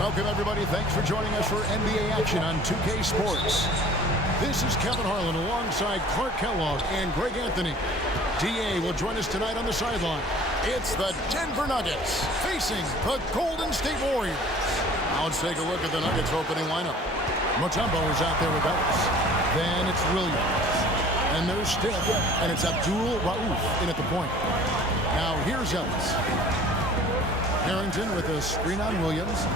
Welcome, everybody. Thanks for joining us for NBA action on 2K Sports. This is Kevin Harlan alongside Clark Kellogg and Greg Anthony. DA will join us tonight on the sideline. It's the Denver Nuggets facing the Golden State Warriors. Now let's take a look at the Nuggets opening lineup. Mutombo is out there with us. Then it's Williams. And there's Stiff. And it's Abdul Rauf in at the point. Now here's Ellis. Harrington with a screen on Williams.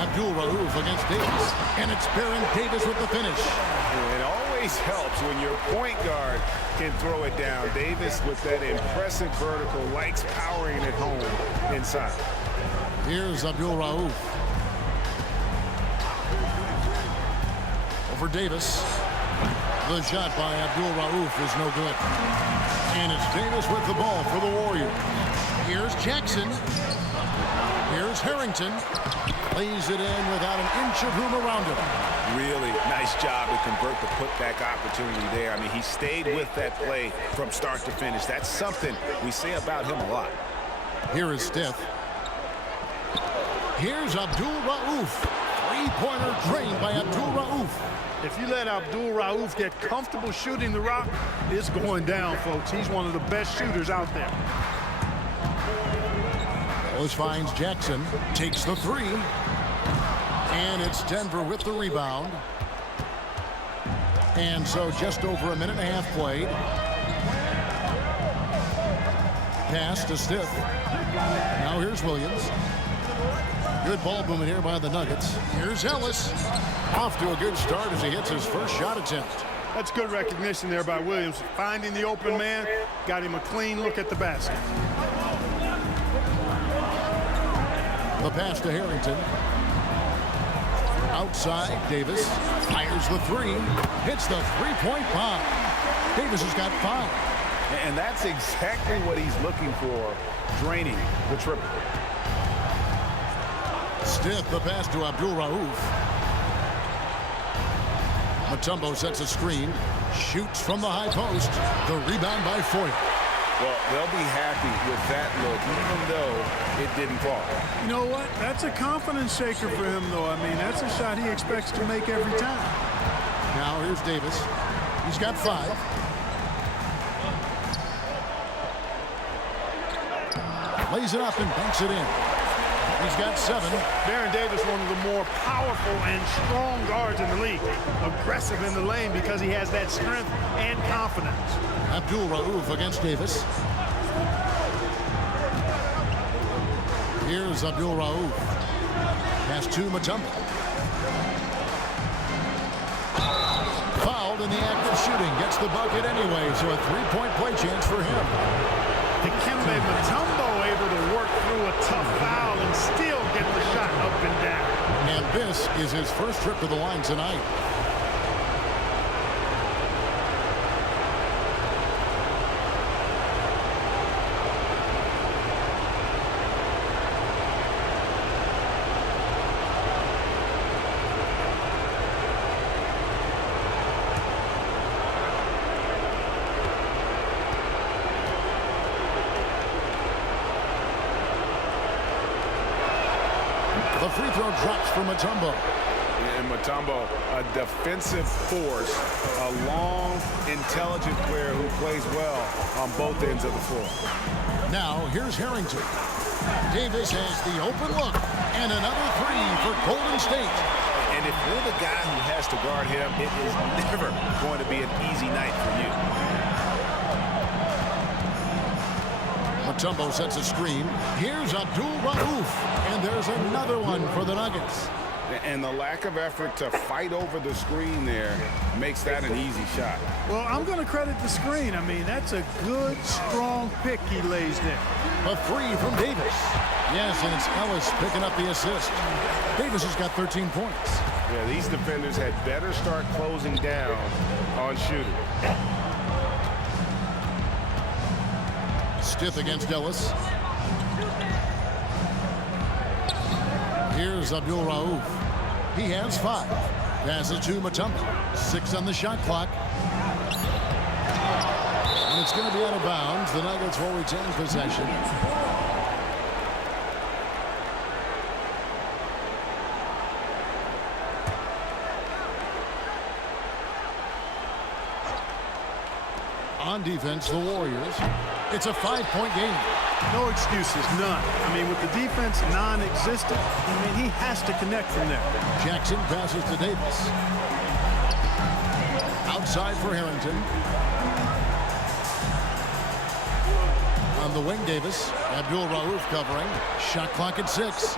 Abdul Rauf against Davis. And it's Baron Davis with the finish. It always helps when your point guard can throw it down. Davis with that impressive vertical, likes powering it home inside. Here's Abdul Rauf. Over Davis. The shot by Abdul Rauf is no good. And it's Davis with the ball for the Warriors. Here's Jackson. Here's Harrington. Lays it in without an inch of room around him. Really nice job to convert the putback opportunity there. I mean, he stayed with that play from start to finish. That's something we say about him a lot. Here is Steph. Here's Abdul Rauf. Three-pointer drained by Abdul Rauf. If you let Abdul Rauf get comfortable shooting the rock, it's going down, folks. He's one of the best shooters out there. Ellis finds Jackson. Takes the three. And it's Denver with the rebound. And so just over a minute and a half played. Pass to Stiff. Now here's Williams. Good ball movement here by the Nuggets. Here's Ellis. Off to a good start as he hits his first shot attempt. That's good recognition there by Williams. Finding the open man, got him a clean look at the basket. The pass to Harrington. Outside, Davis fires the three. Hits the three-point bomb. Davis has got 5. And that's exactly what he's looking for, draining the triple. Stiff the pass to Abdul Rauf. Mutombo sets a screen. Shoots from the high post. The rebound by Foyt. Well, they'll be happy with that look, even though it didn't fall. You know what? That's a confidence shaker for him, though. I mean, that's a shot he expects to make every time. Now here's Davis. He's got 5. Lays it up and banks it in. He's got 7. Baron Davis, one of the more powerful and strong guards in the league. Aggressive in the lane because he has that strength and confidence. Abdul Rauf against Davis. Here's Abdul Rauf. Pass to Mutombo. Fouled in the act of shooting. Gets the bucket anyway, so a three-point play chance for him. Dikembe Mutombo able to work through a tough foul and still get the shot up and down. And this is his first trip to the line tonight. The free throw drops for Mutombo. And Mutombo, a defensive force, a long, intelligent player who plays well on both ends of the floor. Now, here's Harrington. Davis has the open look, and another three for Golden State. And if you're the guy who has to guard him, it is never going to be an easy night for you. Mutombo sets a screen. Here's Abdul Rauf, and there's another one for the Nuggets. And the lack of effort to fight over the screen there makes that an easy shot. Well, I'm going to credit the screen. I mean, that's a good, strong pick he lays there. A three from Davis. Yes, and it's Ellis picking up the assist. Davis has got 13 points. Yeah, these defenders had better start closing down on shooting. Stiff against Ellis. Here's Abdul Rauf. He has 5. Passes to Mutombo. 6 on the shot clock. And it's going to be out of bounds. The Nuggets will retain possession. On defense, the Warriors. It's a 5-point game. No excuses, none. I mean, with the defense non-existent, I mean, he has to connect from there. Jackson passes to Davis. Outside for Harrington. On the wing, Davis. Abdul-Rauf covering. Shot clock at 6.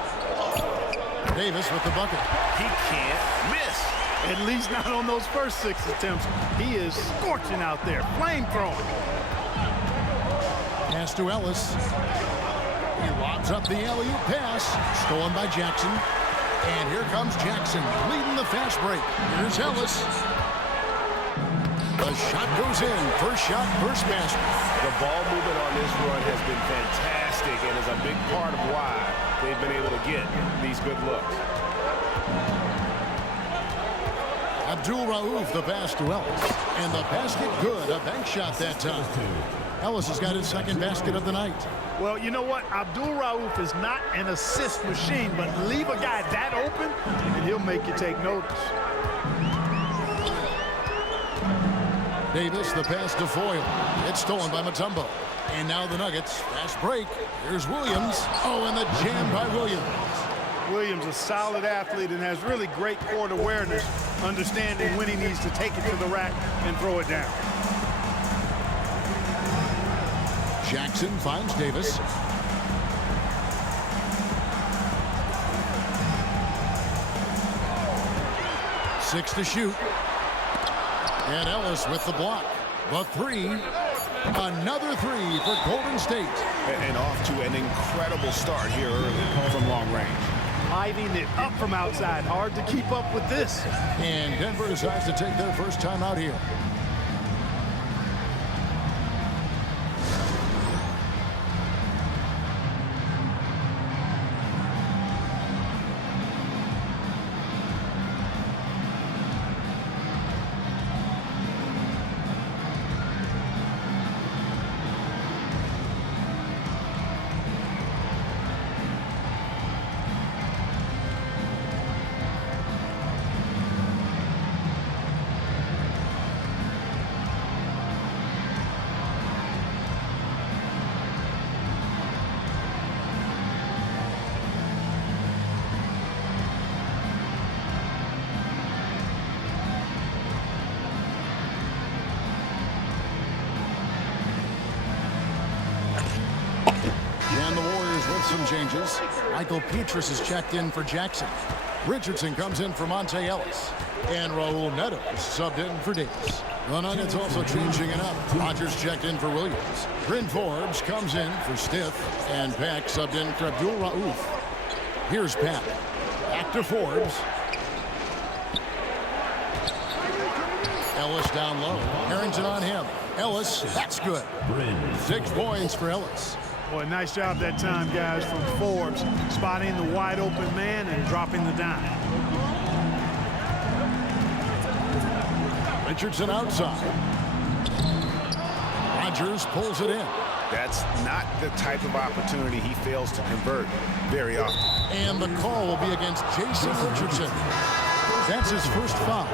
Davis with the bucket. He can't miss. At least not on those first 6 attempts. He is scorching out there, flamethrowing. Pass to Ellis. He lobs up the alley-oop pass. Stolen by Jackson. And here comes Jackson, leading the fast break. Here's Ellis. The shot goes in. First shot, first basket. The ball movement on this run has been fantastic and is a big part of why they've been able to get these good looks. Abdul-Rauf the pass to Ellis. And the basket good. A bank shot that time. Ellis has got his second basket of the night. Well, you know what? Abdul-Rauf is not an assist machine, but leave a guy that open, and he'll make you take notice. Davis, the pass to Foyle. It's stolen by Mutombo. And now the Nuggets. Fast break. Here's Williams. Oh, and the jam by Williams. Williams, a solid athlete, and has really great court awareness, understanding when he needs to take it to the rack and throw it down. Jackson finds Davis. Six to shoot. And Ellis with the block. The three. Another three for Golden State. And off to an incredible start here early from long range. Lighting it up from outside. Hard to keep up with this. And Denver decides to take their first time out here. And the Warriors with some changes. Michael Petrus is checked in for Jackson. Richardson comes in for Monte Ellis. And Raul Neto is subbed in for Davis. The Nuggets also changing it up. Rodgers checked in for Williams. Bryn Forbes comes in for Stiff. And Pack subbed in for Abdul-Rauf. Here's Pack. Back to Forbes. Ellis down low. Harrington on him. Ellis, that's good. 6 points for Ellis. Boy, nice job that time, guys, from Forbes, spotting the wide open man and dropping the dime. Richardson outside. Rodgers pulls it in. That's not the type of opportunity he fails to convert very often. And the call will be against Jason Richardson. That's his first foul.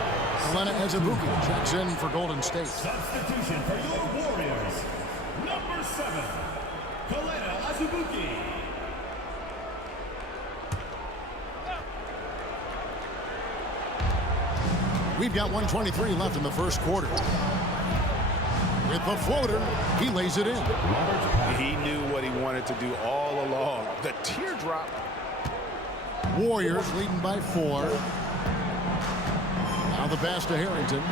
Helena Azubuike checks in for Golden State. Substitution for your Warriors, number 7, Helena Azubuike. We've got 1:23 left in the first quarter. With the floater, he lays it in. He knew what he wanted to do all along. The teardrop. Warriors leading by 4. Now the pass to Harrington.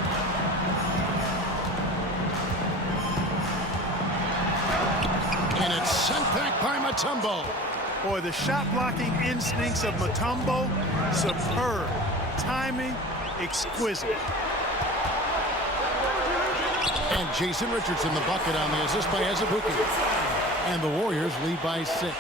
And it's sent back by Mutombo. Boy, the shot blocking instincts of Mutombo, superb. Timing, exquisite. And Jason Richardson, the bucket on the assist by Azubuike. And the Warriors lead by 6.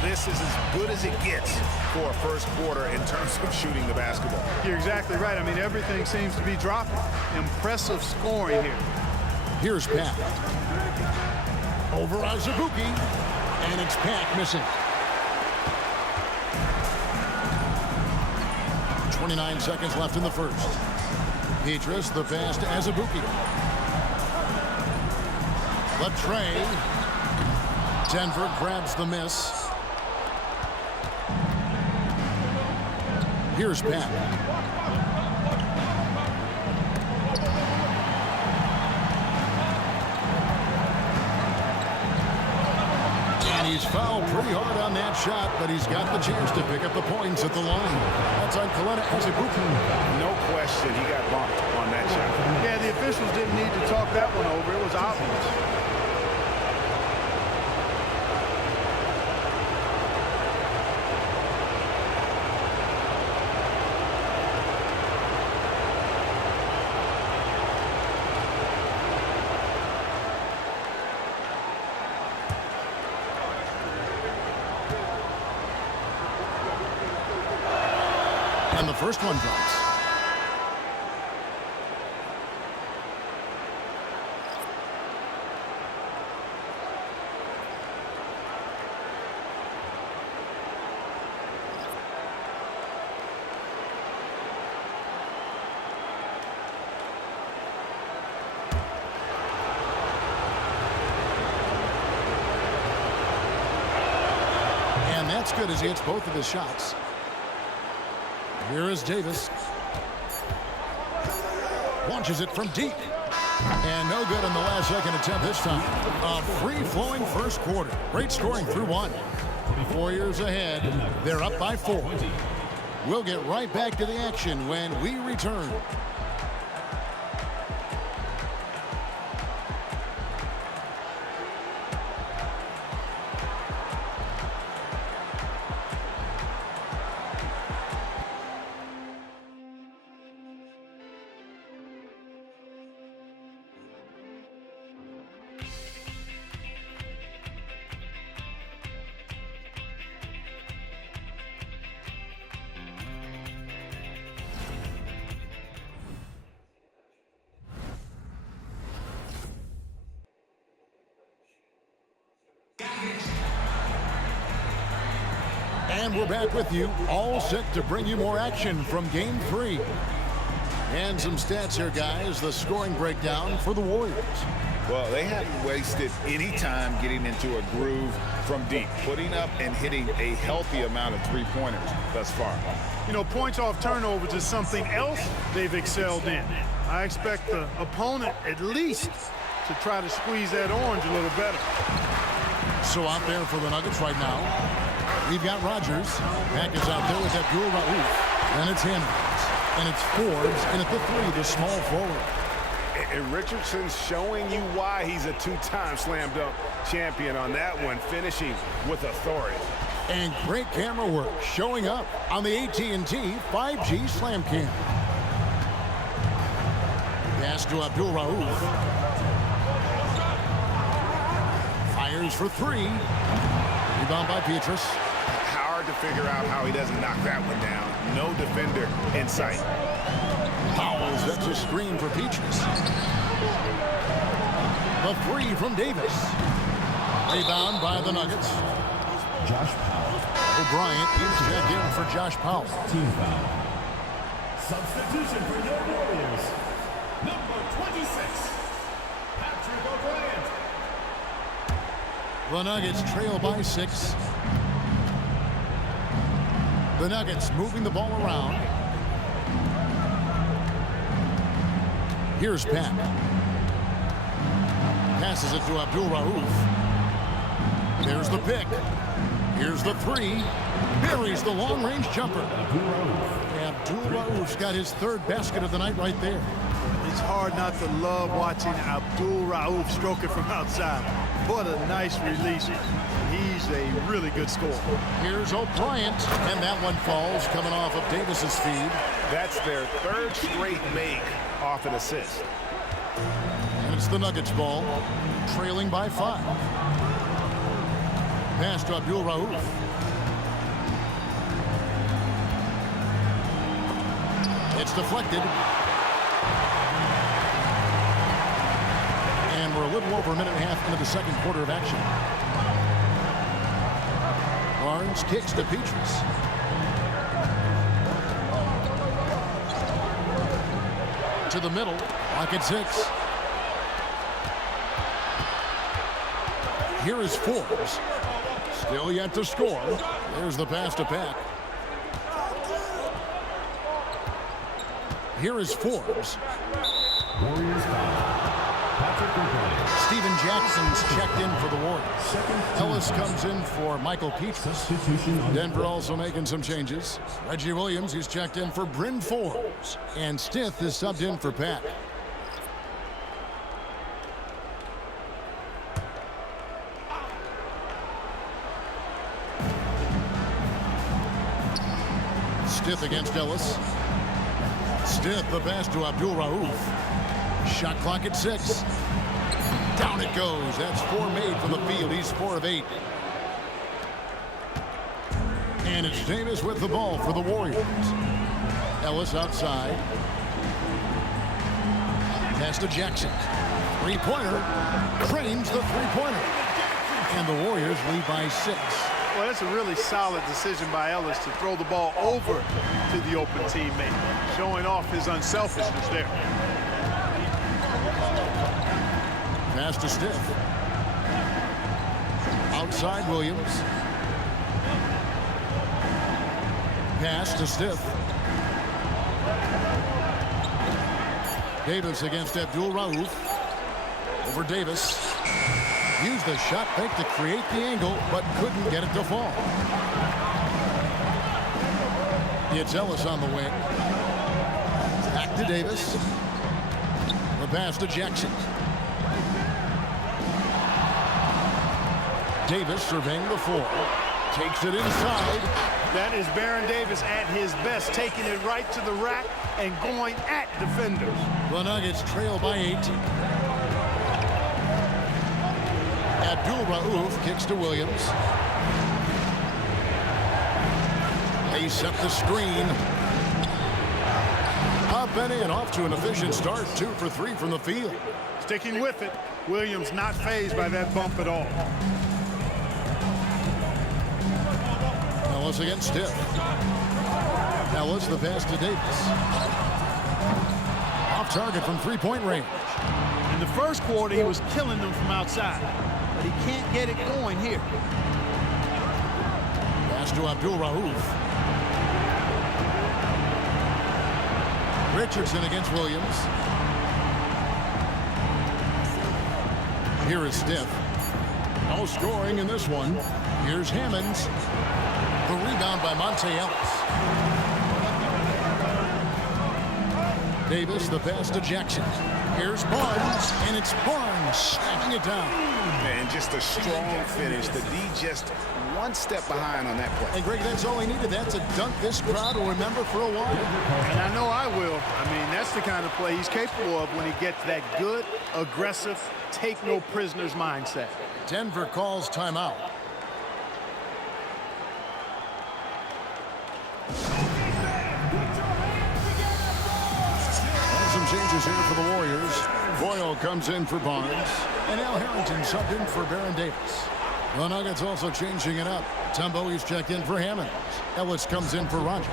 This is as good as it gets for a first quarter in terms of shooting the basketball. You're exactly right. I mean, everything seems to be dropping. Impressive scoring here. Here's Pack. Over Azubuike. And it's Pack missing. 29 seconds left in the first. Petrus, the pass to Azubuike. Latrey. Denver grabs the miss. Here's Pat. And he's fouled pretty hard on that shot, but he's got the chance to pick up the points at the line. That's on Kalena Azubuike. No question he got bumped on that shot. Yeah, the officials didn't need to talk that one over. It was obvious. And the first one drops. And that's good as he hits both of his shots. Here is Davis. Launches it from deep. And no good on the last second attempt this time. A free-flowing first quarter. Great scoring through one. Warriors ahead. They're up by 4. We'll get right back to the action when we return. And we're back with you, all set to bring you more action from Game 3. And some stats here, guys. The scoring breakdown for the Warriors. Well, they haven't wasted any time getting into a groove from deep, putting up and hitting a healthy amount of three-pointers thus far. You know, points off turnovers is something else they've excelled in. I expect the opponent at least to try to squeeze that orange a little better. So out there for the Nuggets right now, we've got Rodgers. Mack is out there with Abdul Rauf. Then it's him. And it's Forbes. And at the 3, the small forward. And Richardson's showing you why he's a 2-time slam dunk champion on that one, finishing with authority. And great camera work showing up on the AT&T 5G Slam Cam. Pass to Abdul Rauf. Fires for 3. Rebound by Petrus. Hard to figure out how he doesn't knock that one down. No defender in sight. Powell's that's a screen for Petrus. The 3 from Davis. Rebound by the Nuggets. Josh Powell. O'Brien is checked in for Josh Powell. Team foul. Substitution for your Warriors. Number 26, Patrick O'Brien. The Nuggets trail by 6. The Nuggets moving the ball around. Here's Pat. Passes it to Abdul Rauf. There's the pick. Here's the 3. Buries the long-range jumper. Abdul Rauf's got his 3rd basket of the night right there. It's hard not to love watching Abdul Rauf stroke it from outside. What a nice release. He's a really good scorer. Here's O'Brien, and that one falls coming off of Davis's feed. That's their 3rd straight make off an assist. And it's the Nuggets ball, trailing by 5. Pass to Abdul Rauf. It's deflected. And we're a little over a minute and a half into the second quarter of action. Barnes kicks to Petrus. To the middle, lock at 6. Here is Forbes. Still yet to score. There's the pass to Pat. Here is Forbes. Warriors foul. Patrick O'Brien. Steven Jackson's checked in for the Warriors. Ellis comes in for Michael Petras. Substitution on Denver also making some changes. Reggie Williams, he's checked in for Bryn Forbes. And Stith is subbed in for Pat. Stith against Ellis. Stith the pass to Abdul Rauf. Shot clock at 6. Down it goes. That's 4 made from the field. He's 4 of 8. And it's Davis with the ball for the Warriors. Ellis outside. Pass to Jackson. Three-pointer. Frames the three-pointer. And the Warriors lead by 6. Well, that's a really solid decision by Ellis to throw the ball over to the open teammate, showing off his unselfishness there. Pass to Stith. Outside Williams. Pass to Stith. Davis against Abdul Rauf. Over Davis. Used the shot fake to create the angle, but couldn't get it to fall. It's Ellis on the wing. Back to Davis. The pass to Jackson. Davis surveying the floor. Takes it inside. That is Baron Davis at his best, taking it right to the rack and going at defenders. The Nuggets trail by 8. Abdul Rauf kicks to Williams. They set the screen. Up and in, off to an efficient start. 2 for 3 from the field. Sticking with it, Williams not fazed by that bump at all. Ellis against Stith. Ellis the pass to Davis. Off target from three-point range. In the first quarter, he was killing them from outside, but he can't get it going here. Pass to Abdul Rauf. Richardson against Williams. Here is Stith. No scoring in this one. Here's Hammonds. The rebound by Monte Ellis. Davis, the pass to Jackson. Here's Barnes, and it's Barnes snapping it down. Man, just a strong finish. The D just one step behind on that play. And Greg, that's all he needed. That's a dunk this crowd will remember for a while. And I know I will. I mean, that's the kind of play he's capable of when he gets that good, aggressive, take no prisoners mindset. Denver calls timeout. Some changes here for the Warriors. Boyle comes in for Barnes. And Al Harrington subbed in for Baron Davis. The Nuggets also changing it up. Tumbo is checked in for Hammonds. Ellis comes in for Rogers.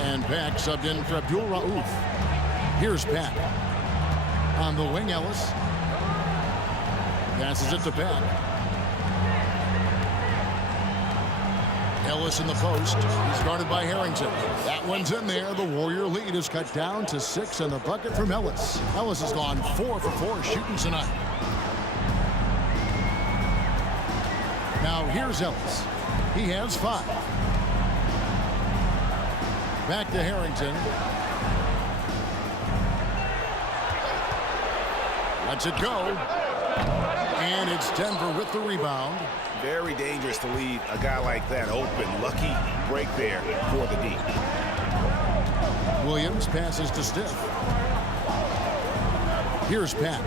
And Pack subbed in for Abdul Rauf. Here's Pat. On the wing, Ellis. Passes it to Pat. Ellis in the post. He's guarded by Harrington. That one's in there. The Warrior lead is cut down to 6 and the bucket from Ellis. Ellis has gone 4 for 4 shooting tonight. Now here's Ellis. He has 5. Back to Harrington. Lets it go. And it's Denver with the rebound. Very dangerous to leave a guy like that open. Lucky break there for the D. Williams passes to Stith. Here's Pat.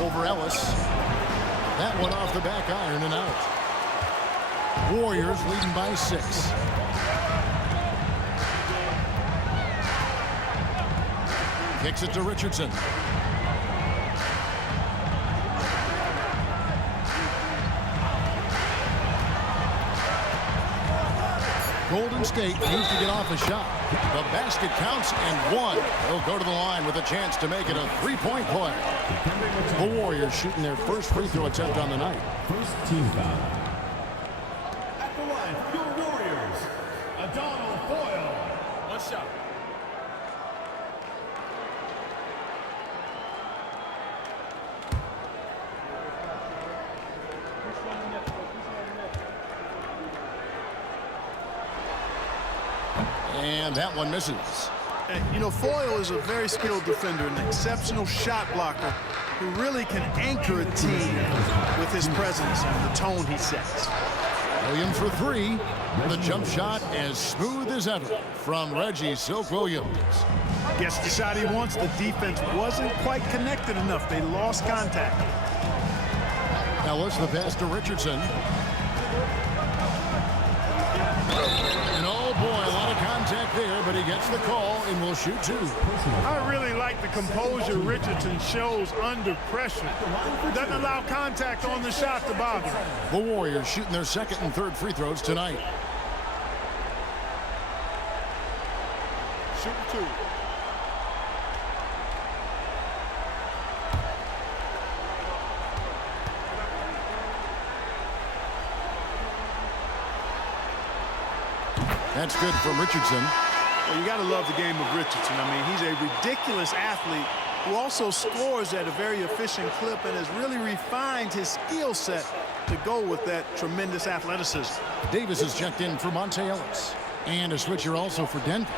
Over Ellis. That one off the back iron and out. Warriors leading by 6. Kicks it to Richardson. Golden State needs to get off a shot. The basket counts and 1. He'll go to the line with a chance to make it a 3-point play. The Warriors shooting their first free throw attempt on the night. First team foul. At the line for your Warriors, Adonal Foyle. One shot. And that one misses. You know, Foyle is a very skilled defender, an exceptional shot blocker who really can anchor a team with his presence and the tone he sets. Williams for three. The jump shot as smooth as ever from Reggie Silk Williams. Gets the shot he wants. The defense wasn't quite connected enough. They lost contact. Ellis, the pass to Richardson. And oh boy, a lot of contact there, but he gets the call and will shoot two. I really like the composure Richardson shows under pressure. Doesn't allow contact on the shot to bother him. The Warriors shooting their second and third free throws tonight. Shoot two. That's good from Richardson. Well, you got to love the game of Richardson. I mean, he's a ridiculous athlete who also scores at a very efficient clip and has really refined his skill set to go with that tremendous athleticism. Davis is checked in for Monte Ellis. And a switcher also for Denver.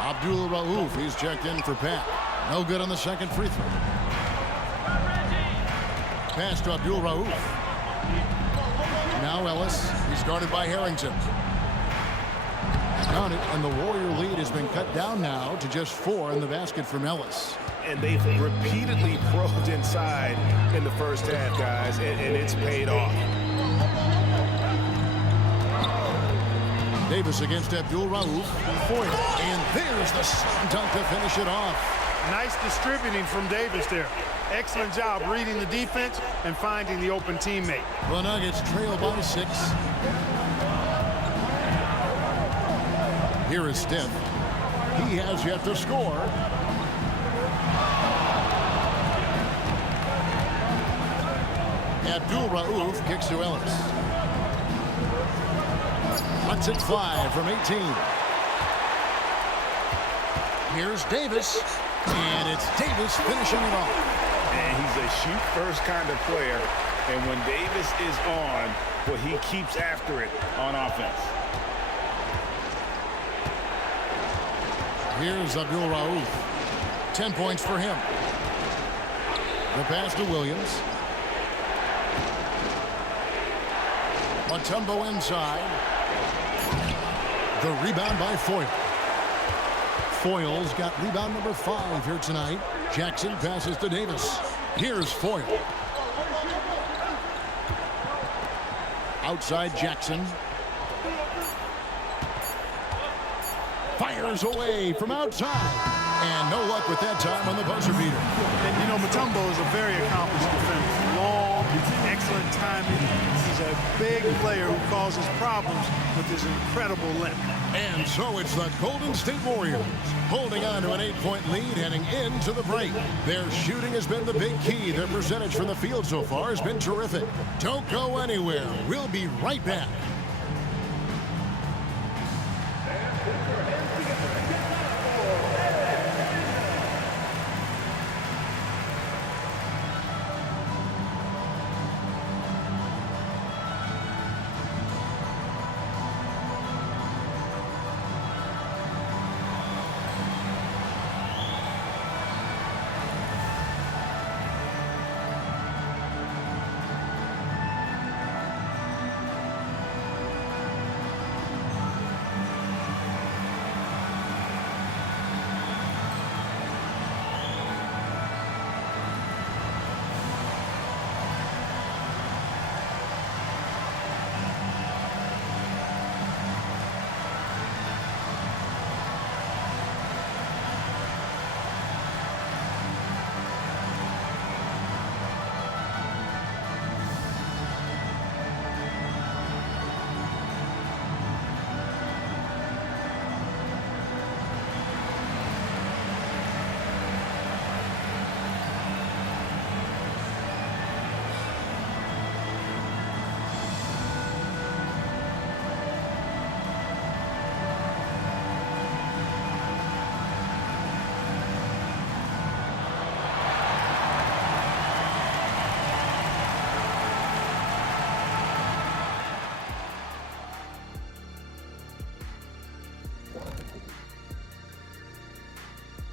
Abdul Rauf, he's checked in for Pat. No good on the second free throw. Pass to Abdul Rauf. Now Ellis. He's guarded by Harrington. Counted, and the Warrior lead has been cut down now to just 4 in the basket from Ellis. And they've repeatedly probed inside in the first half, guys, and it's paid off. Davis against Abdul Rauf. And there's the slam dunk to finish it off. Nice distributing from Davis there. Excellent job reading the defense and finding the open teammate. The Nuggets trail by 6. Here is Steph. He has yet to score. Abdul Rauf kicks to Ellis. Lets it fly from 18. Here's Davis. And it's Davis finishing it off. And he's a shoot-first kind of player. And when Davis is on, well, he keeps after it on offense. Here's Abdul Rauf. 10 points for him. The pass to Williams. Mutombo inside. The rebound by Foyle. Foyle's got rebound number 5 here tonight. Jackson passes to Davis. Here's Foyle. Outside Jackson. Fires away from outside. And no luck with that time on the buzzer beater. And, you know, Mutombo is a very accomplished defender. Long, excellent timing. He's a big player who causes problems with his incredible length. And so it's the Golden State Warriors holding on to an 8-point lead heading into the break. Their shooting has been the big key. Their percentage from the field so far has been terrific. Don't go anywhere. We'll be right back.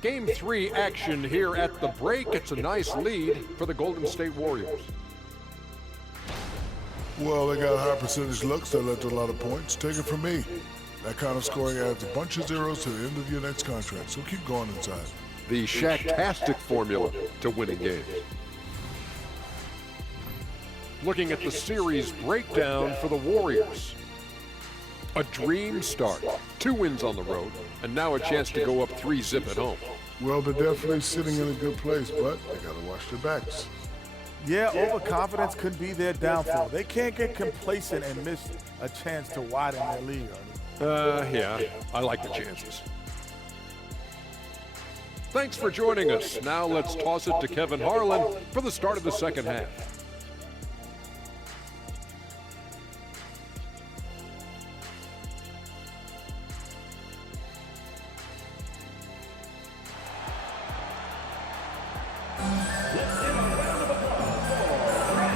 Game 3 action here at the break. It's a nice lead for the Golden State Warriors. Well, they got high percentage looks that led to a lot of points. Take it from me. That kind of scoring adds a bunch of zeros to the end of your next contract, so keep going inside. The Shaq-tastic formula to winning games. Looking at the series breakdown for the Warriors. A dream start. 2 wins on the road, and now a chance to go up 3-zip at home. Well, they're definitely sitting in a good place, but they got to watch their backs. Yeah, overconfidence could be their downfall. They can't get complacent and miss a chance to widen their lead. Yeah, I like the chances. Thanks for joining us. Now let's toss it to Kevin Harlan for the start of the second half.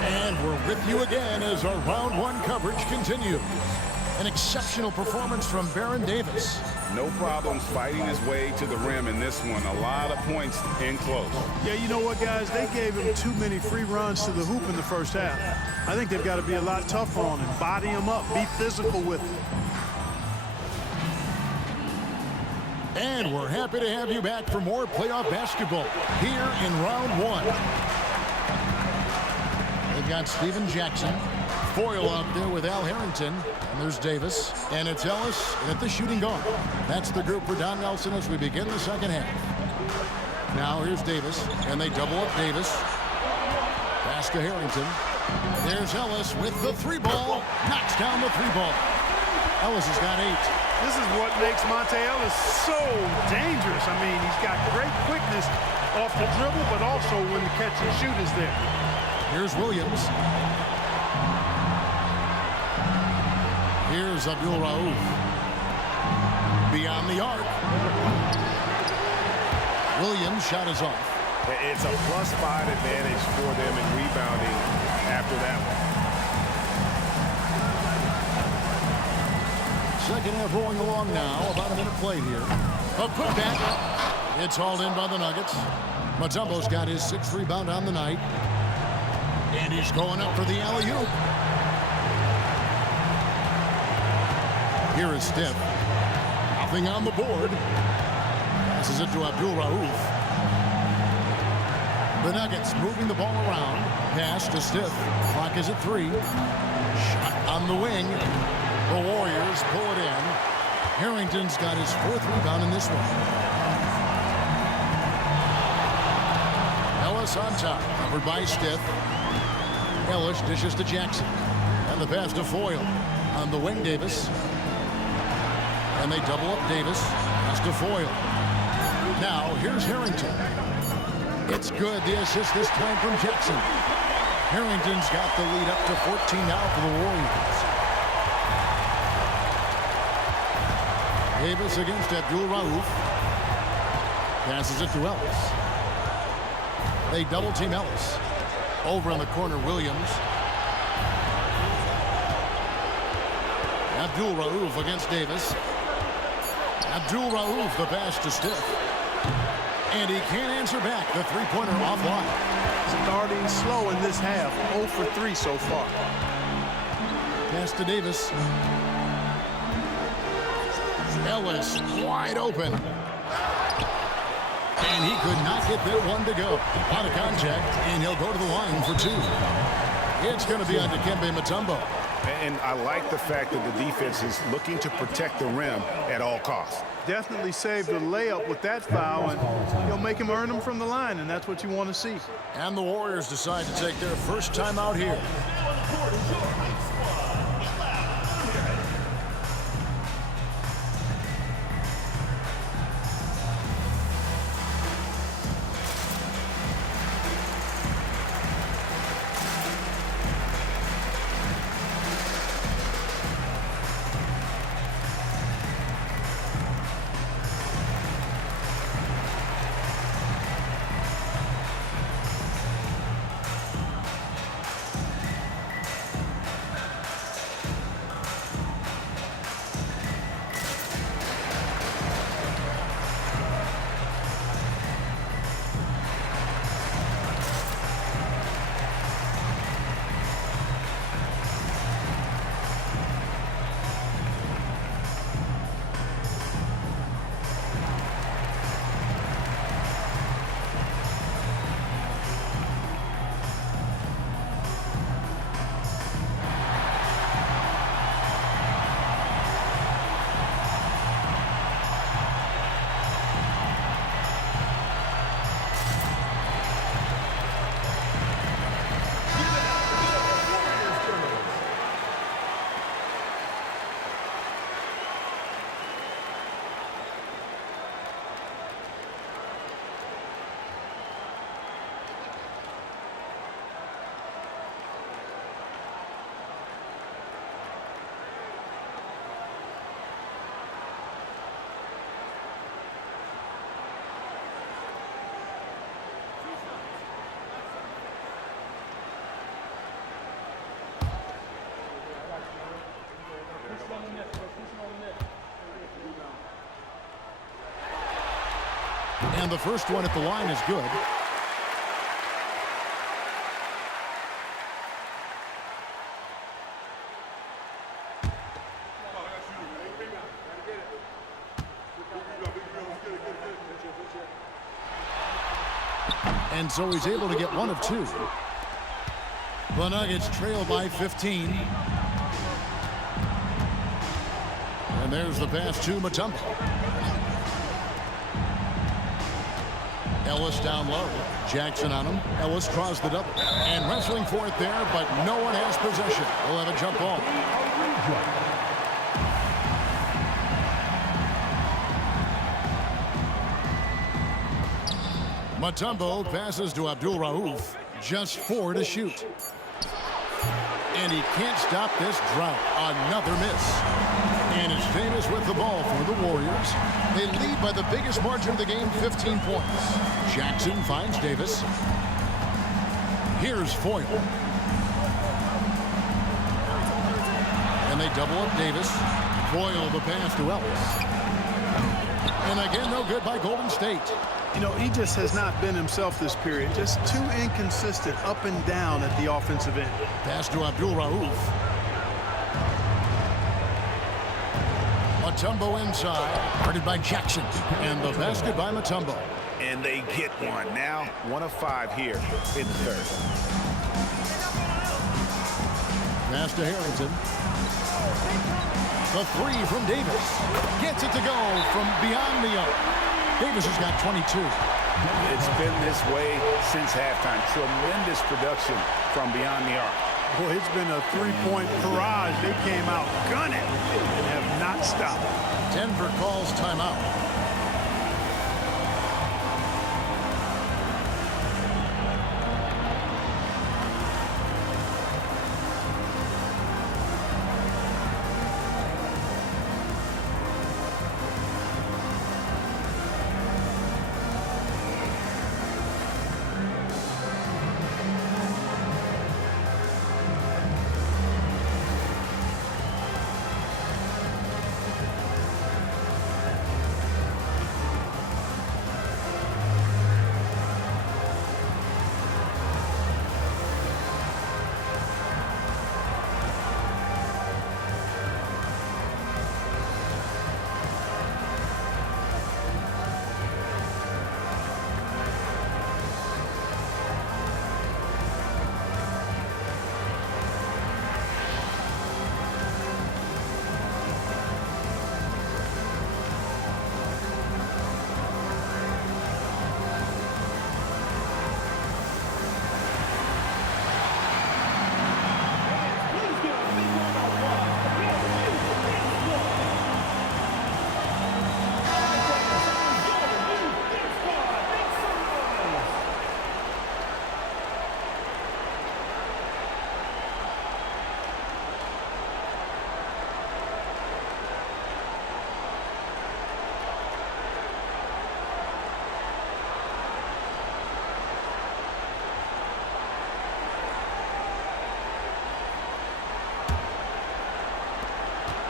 And we're with you again as our round 1 coverage continues. An exceptional performance from Baron Davis. No problems fighting his way to the rim in this one. A lot of points in close. Yeah, you know what, guys? They gave him too many free runs to the hoop in the first half. I think they've got to be a lot tougher on him, body him up, be physical with him. And we're happy to have you back for more playoff basketball here in round 1. They've got Steven Jackson, Foyle out there with Al Harrington, and there's Davis, and it's Ellis at the shooting guard. That's the group for Don Nelson as we begin the second half. Now here's Davis, and they double up Davis. Pass to Harrington. There's Ellis with the 3-ball. Knocks down the 3-ball. Ellis has got 8. This is what makes Monte Ellis so dangerous. I mean, he's got great quickness off the dribble, but also when the catch and shoot is there. Here's Williams. Here's Abdul Rauf. Beyond the arc. Williams' shot is off. It's a +5 advantage for them in rebounding after that one. Second half rolling along now. About a minute played here. A putback. It's hauled in by the Nuggets. Mutombo's got his 6th rebound on the night. And he's going up for the alley-oop. Here is Stiff. Nothing on the board. Passes it to Abdul Rauf. The Nuggets moving the ball around. Pass to Stiff. Clock is at 3. Shot on the wing. The Warriors pull it in. Harrington's got his 4th rebound in this one. Ellis on top. Covered by Stiff. Ellis dishes to Jackson. And the pass to Foyle. On the wing, Davis. And they double up Davis. Pass to Foyle. Now, here's Harrington. It's good. The assist this time from Jackson. Harrington's got the lead up to 14 now for the Warriors. Davis against Abdul Rauf. Passes it to Ellis. They double team Ellis. Over in the corner, Williams. Abdul Rauf against Davis. Abdul Rauf, the pass to Stiff. And he can't answer back. The 3-pointer offline. Starting slow in this half. 0 for 3 so far. Pass to Davis. Ellis wide open. And he could not get that one to go. Out of contact, and he'll go to the line for 2. It's going to be on Dikembe Mutombo. And I like the fact that the defense is looking to protect the rim at all costs. Definitely saved the layup with that foul, and he'll make him earn them from the line, and that's what you want to see. And the Warriors decide to take their first time out here. And the first one at the line is good. And so he's able to get one of two. The Nuggets trail by 15. And there's the pass to Mutombo. Ellis down low. Jackson on him. Ellis draws the double. And wrestling for it there, but no one has possession. We'll have a jump ball. Mutombo passes to Abdul Rauf. Just 4 to shoot. And he can't stop this drought. Another miss. And it's Davis with the ball for the Warriors. They lead by the biggest margin of the game, 15 points. Jackson finds Davis. Here's Foyle. And they double up Davis. Foyle the pass to Ellis. And again, no good by Golden State. You know, he just has not been himself this period. Just too inconsistent up and down at the offensive end. Pass to Abdul Rauf. Mutombo inside. Guarded by Jackson. And the basket by Mutombo. And they get one. Now 1 of 5 here in the third. Pass to Harrington. The 3 from Davis. Gets it to go from beyond the arc. Davis has got 22. It's been this way since halftime. Tremendous production from beyond the arc. Boy, it's been a three-point barrage. They came out gunning and have not stopped. Denver calls timeout.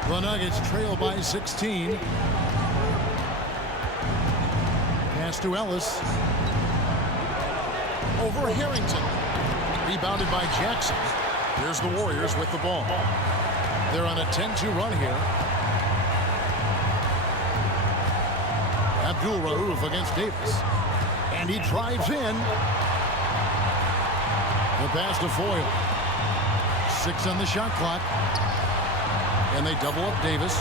The Nuggets trail by 16. Pass to Ellis. Over Harrington. Rebounded by Jackson. Here's the Warriors with the ball. They're on a 10-2 run here. Abdul Rauf against Davis. And he drives in. The pass to Foyle. 6 on the shot clock. And they double up Davis.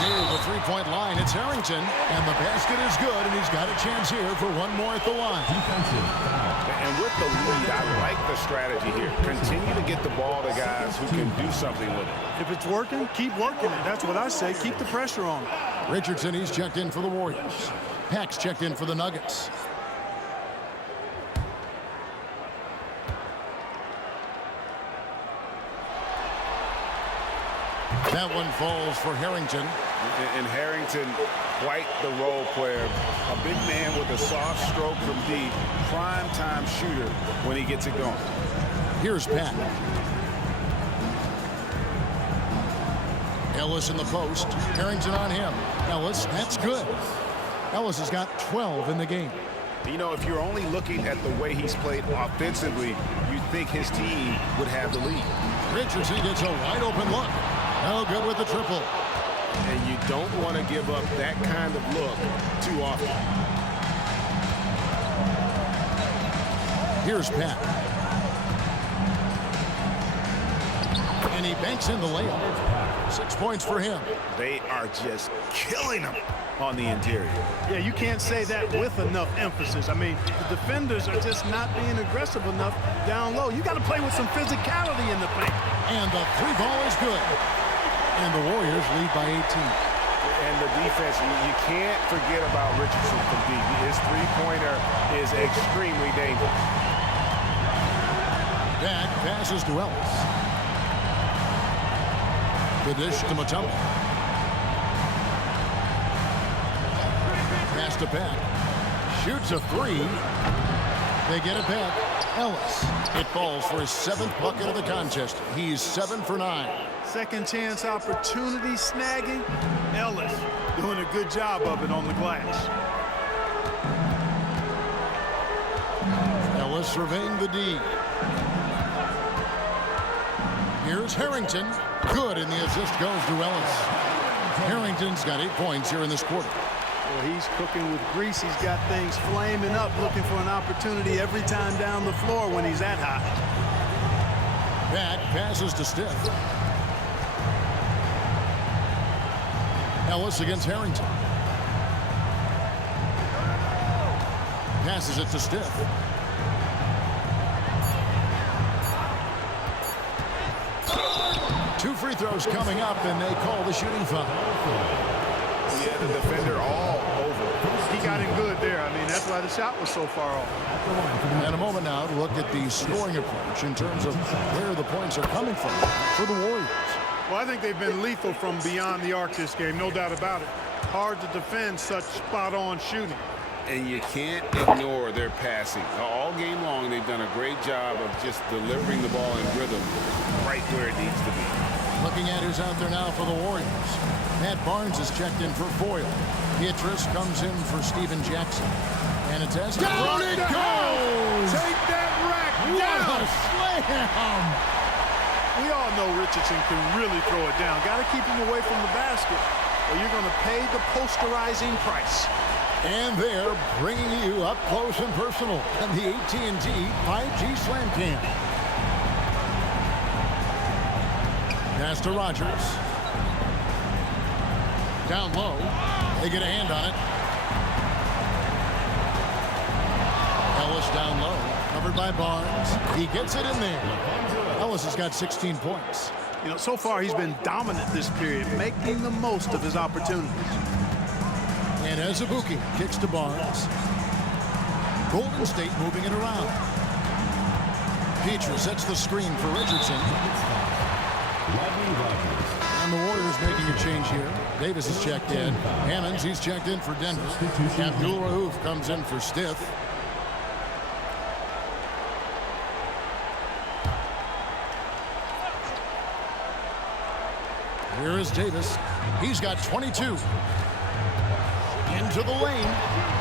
Near the three-point line, it's Harrington. And the basket is good, and he's got a chance here for one more at the line. And with the lead, I like the strategy here. Continue to get the ball to guys who can do something with it. If it's working, keep working it. That's what I say. Keep the pressure on. Richardson, he's checked in for the Warriors. Pax checked in for the Nuggets. That one falls for Harrington. And Harrington, quite the role player. A big man with a soft stroke from deep. Prime time shooter when he gets it going. Here's Pat. Ellis in the post. Harrington on him. Ellis, that's good. Ellis has got 12 in the game. You know, if you're only looking at the way he's played offensively, you'd think his team would have the lead. Richardson gets a wide open look. No good with the triple. And you don't want to give up that kind of look too often. Here's Pat. And he banks in the layup. 6 points for him. They are just killing him on the interior. Yeah, you can't say that with enough emphasis. I mean, the defenders are just not being aggressive enough down low. You got to play with some physicality in the paint. And the three ball is good. And the Warriors lead by 18. And the defense, you can't forget about Richardson from deep. His three-pointer is extremely dangerous. Back passes to Ellis. The dish to Mutombo. Pass to Pat. Shoots a three. They get it back. Ellis. It falls for his 7th bucket of the contest. He's 7 for 9. Second chance opportunity snagging. Ellis doing a good job of it on the glass. Ellis surveying the D. Here's Harrington. Good, and the assist goes to Ellis. Harrington's got 8 points here in this quarter. Well, he's cooking with grease. He's got things flaming up, looking for an opportunity every time down the floor when he's that hot. Pat passes to Stiff. Ellis against Harrington. Passes it to Stiff. Two free throws coming up, and they call the shooting foul. Yeah, the defender all over. He got him good there. I mean, that's why the shot was so far off. And a moment now to look at the scoring approach in terms of where the points are coming from for the Warriors. Well, I think they've been lethal from beyond the arc this game, no doubt about it. Hard to defend such spot-on shooting. And you can't ignore their passing. All game long, they've done a great job of just delivering the ball in rhythm right where it needs to be. Looking at who's out there now for the Warriors. Matt Barnes is checked in for Foyle. Beatrice comes in for Steven Jackson. And it's as down it goes! Take that rack What down! a slam! We all know Richardson can really throw it down. Got to keep him away from the basket, or you're going to pay the posterizing price. And they're bringing you up close and personal on the AT&T 5G Slam Cam. Pass to Rogers. Down low. They get a hand on it. Ellis down low. Covered by Barnes. He gets it in there. Ellis has got 16 points. You know, so far he's been dominant this period, making the most of his opportunities. And Azubuike kicks to Barnes. Golden State moving it around. Beatrice sets the screen for Richardson. And the Warriors making a change here. Davis is checked in. Hammonds, he's checked in for Denver. Abdul Rauf comes in for Stiff. Here is Davis. He's got 22. Into the lane.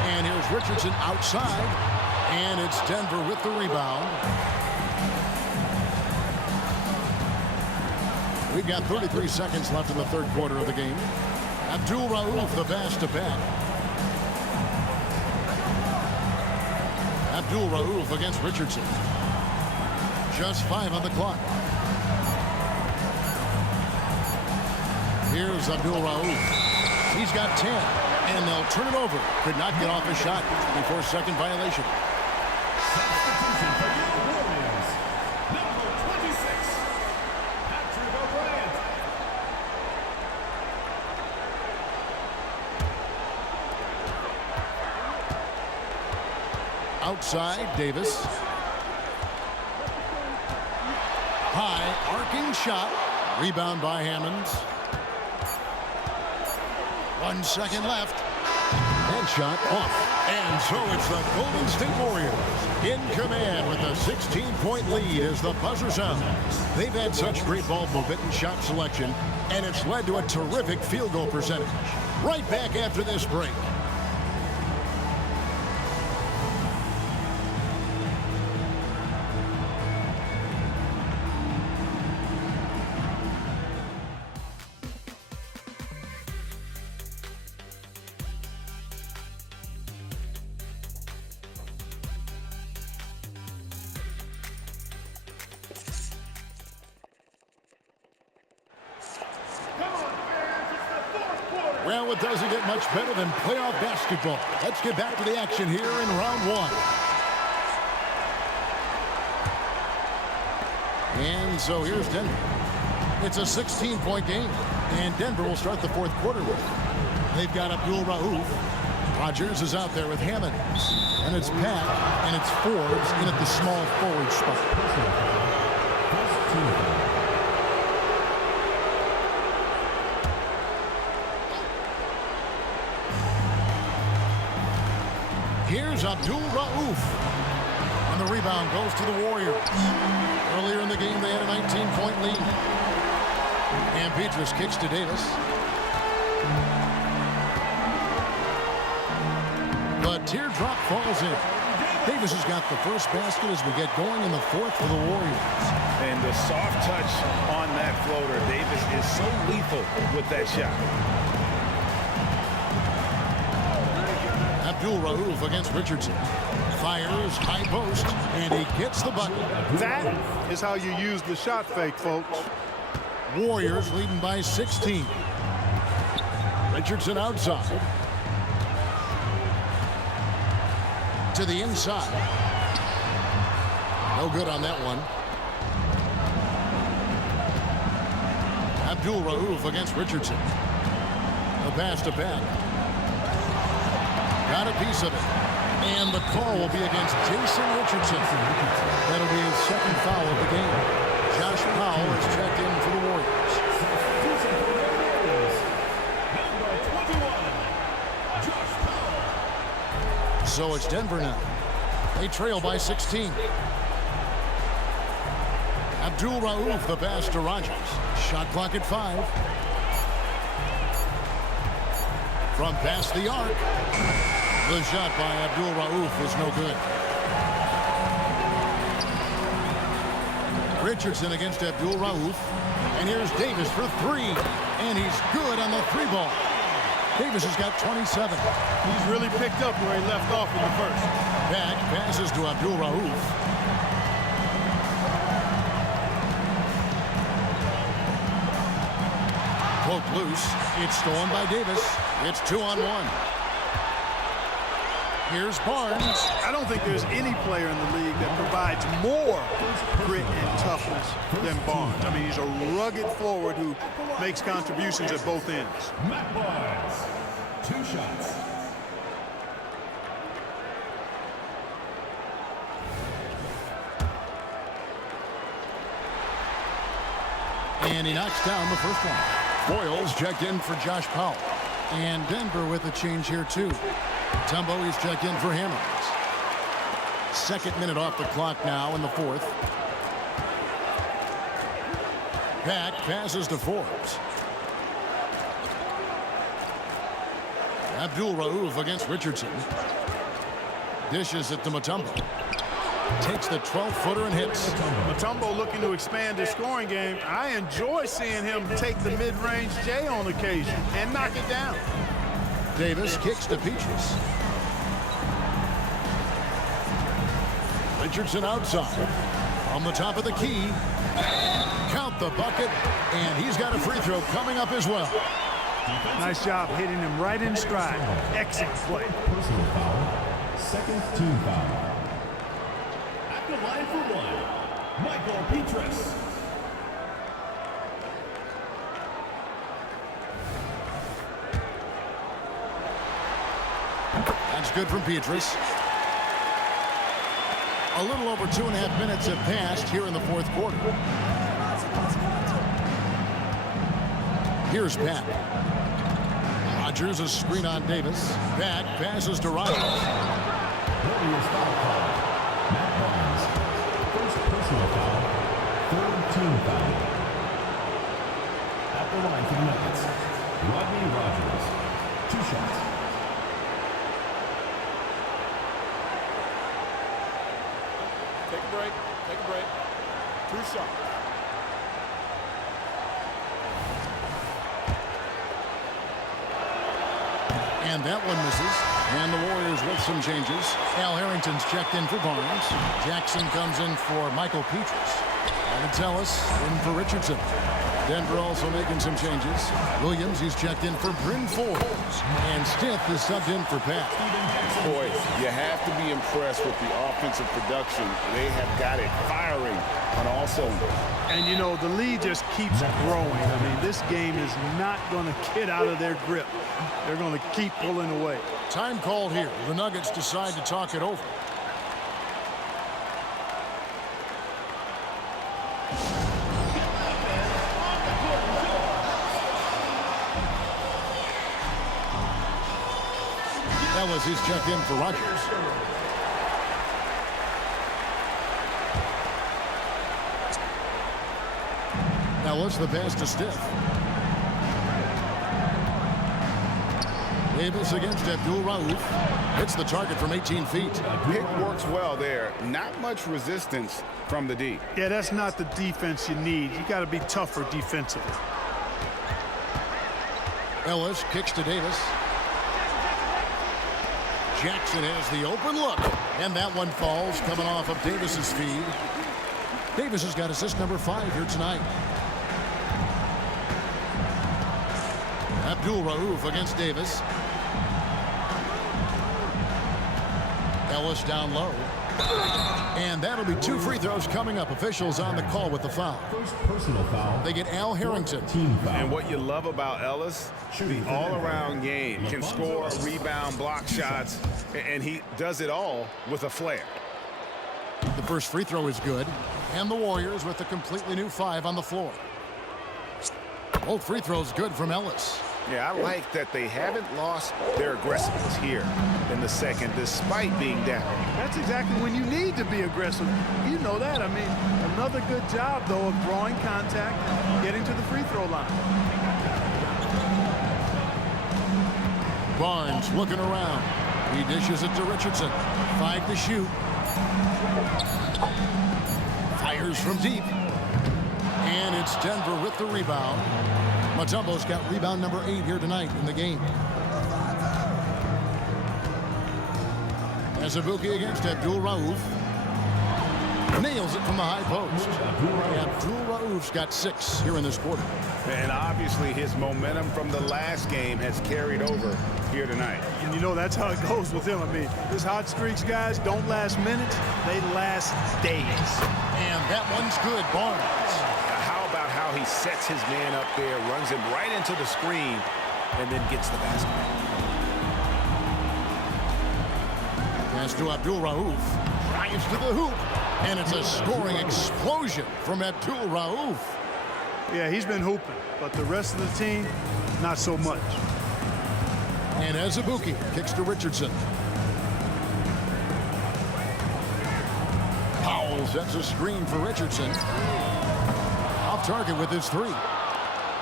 And here's Richardson outside. And it's Denver with the rebound. We've got 33 seconds left in the third quarter of the game. Abdul Rauf, the pass to Pat. Abdul Rauf against Richardson. Just 5 on the clock. Here's Abdul Rauf. He's got 10. And they'll turn it over. Could not get off a shot before second violation. Substitution for your Warriors. Number 26, Patrick O'Brien. Outside, Davis. High, arcing shot. Rebound by Hammonds. 1 second left. Headshot off. And so it's the Golden State Warriors in command with a 16-point lead as the buzzer sounds. They've had such great ball movement and shot selection, and it's led to a terrific field goal percentage. Right back after this break. Well, it doesn't get much better than playoff basketball. Let's get back to the action here in round one. And so here's Denver. It's a 16-point game, and Denver will start the fourth quarter with it. They've got Abdul Rauf. Rogers is out there with Hammond. And it's Pat, and it's Forbes in at the small forward spot. Here's Abdul Rauf. And the rebound goes to the Warriors. Earlier in the game, they had a 19-point lead. And Petrus kicks to Davis. The teardrop falls in. Davis has got the first basket as we get going in the fourth for the Warriors. And the soft touch on that floater. Davis is so lethal with that shot. Abdul Rauf against Richardson. Fires, high post, and he gets the bucket. That is how you use the shot fake, folks. Warriors leading by 16. Richardson outside. To the inside. No good on that one. Abdul Rauf against Richardson. The pass to Pat. Got a piece of it. And the call will be against Jason Richardson. That'll be his second foul of the game. Josh Powell is checked in for the Warriors. Number 21, Josh Powell. So it's Denver now. They trail by 16. Abdul Rauf, the pass to Rogers. Shot clock at 5. From past the arc. The shot by Abdul Rauf is no good. Richardson against Abdul Rauf. And here's Davis for 3. And he's good on the 3-ball. Davis has got 27. He's really picked up where he left off in the first. Back passes to Abdul Rauf. Poked loose. It's stolen by Davis. It's 2-on-1. Here's Barnes. I don't think there's any player in the league that provides more grit and toughness than Barnes. I mean, he's a rugged forward who makes contributions at both ends. Matt Barnes, 2 shots. And he knocks down the first one. Boyles checked in for Josh Powell. And Denver with a change here, too. Tumbo is checked in for Hammonds. Second minute off the clock now in the fourth. Pack passes to Forbes. Abdul Rauf against Richardson. Dishes it to Mutombo. Takes the 12-footer and hits. Mutombo looking to expand his scoring game. I enjoy seeing him take the mid-range J on occasion and knock it down. Davis kicks to Petrus. Richardson outside. On the top of the key. Count the bucket. And he's got a free throw coming up as well. Nice job hitting him right in stride. Excellent play. Personal foul. Second team foul. At the line for 1, Michael Petrus. That's good from Petrus. A little over 2.5 minutes have passed here in the fourth quarter. Here's Pat. Rogers, a screen on Davis. Pat passes to Rogers. Warriors foul call. Matt Barnes, first personal foul, third team foul. At the line for the Nuggets, Rodney Rogers, 2 shots. Take a break. Take a break. 2 shots. And that one misses. And the Warriors with some changes. Al Harrington's checked in for Barnes. Jackson comes in for Michael Petrus. And It's Ellis in for Richardson. Denver also making some changes. Williams, he's checked in for Bryn Forbes. And Stith is subbed in for Pat. Boy, you have to be impressed with the offensive production. They have got it firing on all cylinders. And, you know, the lead just keeps growing. I mean, this game is not going to get out of their grip. They're going to keep pulling away. Time called here. The Nuggets decide to talk it over. Ellis is checked in for Rogers. Ellis, the pass to Stith. Davis against Abdul-Rauf. Hits the target from 18 feet. Pick works well there. Not much resistance from the D. Yeah, that's not the defense you need. You got to be tougher defensively. Ellis kicks to Davis. Jackson has the open look, and that one falls coming off of Davis's feed. Davis has got assist number 5 here tonight. Abdul-Rauf against Davis. Ellis down low. And that'll be 2 free throws coming up. Officials on the call with the foul. First personal foul. They get Al Harrington. Team foul. And what you love about Ellis, the all-around game. Can score, rebound, block shots, and he does it all with a flair. The first free throw is good. And the Warriors with a completely new 5 on the floor. Both free throws good from Ellis. Yeah, I like that they haven't lost their aggressiveness here in the second, despite being down. That's exactly when you need to be aggressive. You know that. I mean, another good job, though, of drawing contact and getting to the free throw line. Barnes looking around. He dishes it to Richardson. 5 to shoot. Fires from deep. And it's Denver with the rebound. Mutombo's got rebound number 8 here tonight in the game. Azubuike against Abdul-Rauf. Nails it from the high post. Abdul-Rauf's got 6 here in this quarter. And obviously his momentum from the last game has carried over here tonight. And you know that's how it goes with him. I mean, his hot streaks, guys, don't last minutes. They last days. And that one's good. Barnes. How about how he sets his man up there, runs him right into the screen, and then gets the basket. Pass to Abdul-Rauf. Drives to the hoop. And it's a scoring explosion from Abdul-Rauf. Yeah, he's been hooping, but the rest of the team, not so much. And Azubuike kicks to Richardson. Powell sets a screen for Richardson. Off target with his 3.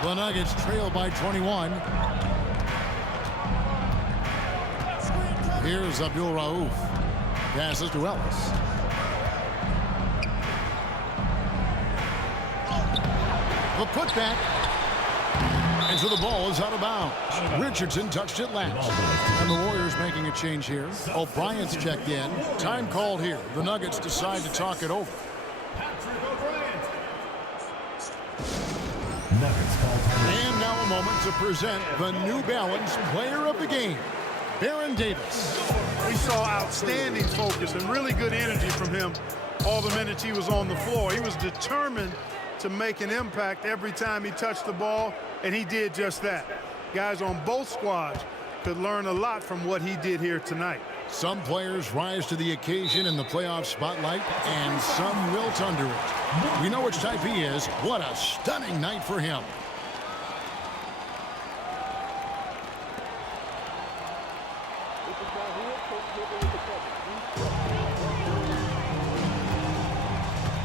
The Nuggets trail by 21. Here's Abdul-Rauf. Passes to Ellis. The putback. And so the ball is out of bounds. Richardson touched it last. And the Warriors making a change here. O'Brien's checked in. Time called here. The Nuggets decide to talk it over. And now a moment to present the New Balance Player of the Game, Baron Davis. We saw outstanding focus and really good energy from him all the minutes he was on the floor. He was determined to make an impact every time he touched the ball, and he did just that. Guys on both squads could learn a lot from what he did here tonight. Some players rise to the occasion in the playoff spotlight, and some wilt under it. We know which type he is. What a stunning night for him.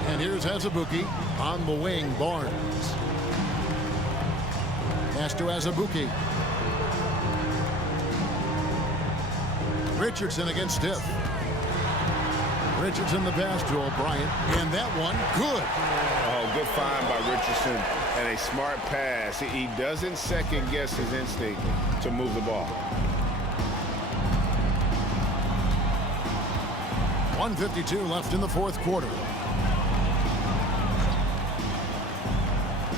And here's Azubuike on the wing. Barnes. Pass to Azubuike. Richardson against Stith. Richardson the pass to O'Brien. And that one, good. Oh, good find by Richardson and a smart pass. He doesn't second guess his instinct to move the ball. 1:52 left in the fourth quarter.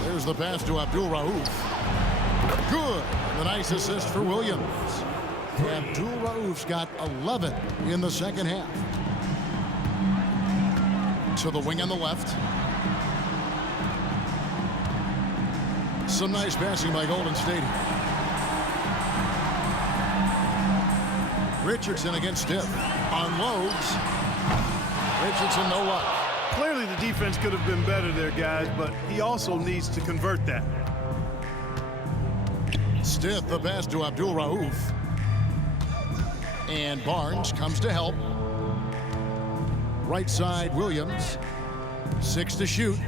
There's the pass to Abdul Rauf. Good. The nice assist for Williams. Abdul Rauf's got 11 in the second half. To the wing on the left. Some nice passing by Golden State. Richardson against Stiff. Unloads. Richardson, no luck. Clearly the defense could have been better there, guys, but he also needs to convert that. Stiff, the pass to Abdul Rauf. And Barnes comes to help. Right side, Williams. 6 to shoot.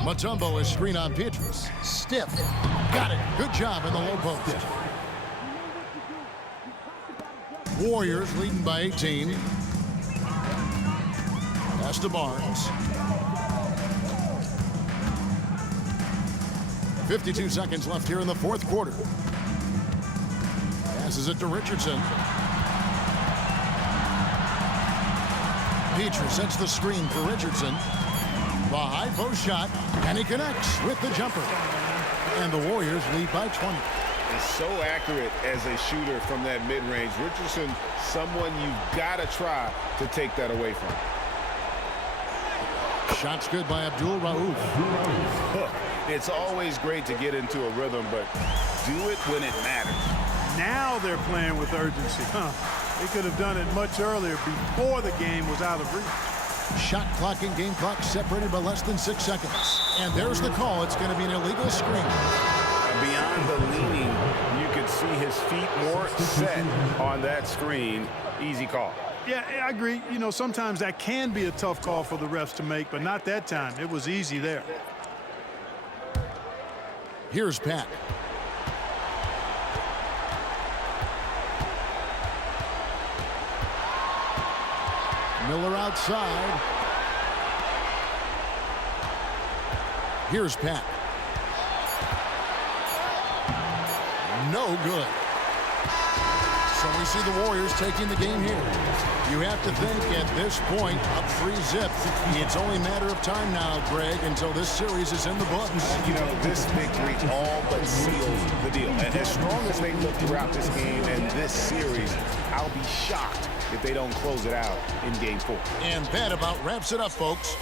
Mutombo is screen on Pietrus. Stiff. Got it. Good job in the low post. Warriors leading by 18. Pass to Barnes. 52 seconds left here in the fourth quarter. Passes it to Richardson. Pietrus sets the screen for Richardson. The high post shot, and he connects with the jumper. And the Warriors lead by 20. Is so accurate as a shooter from that mid-range. Richardson, someone you've got to try to take that away from. Shots good by Abdul Rauf. It's always great to get into a rhythm, but do it when it matters. Now they're playing with urgency. They could have done it much earlier before the game was out of reach. Shot clock and game clock separated by less than 6 seconds. And there's the call. It's going to be an illegal screen. Beyond the leaning, you could see his feet more set on that screen. Easy call. Yeah, I agree. You know, sometimes that can be a tough call for the refs to make, but not that time. It was easy there. Here's Pat. Miller outside. Here's Pat. No good. So we see the Warriors taking the game here. You have to think at this point, up 3-zip. It's only a matter of time now, Greg, until this series is in the books. You know, this victory all but seals the deal. And as strong as they look throughout this game and this series, I'll be shocked if they don't close it out in Game 4. And that about wraps it up, folks.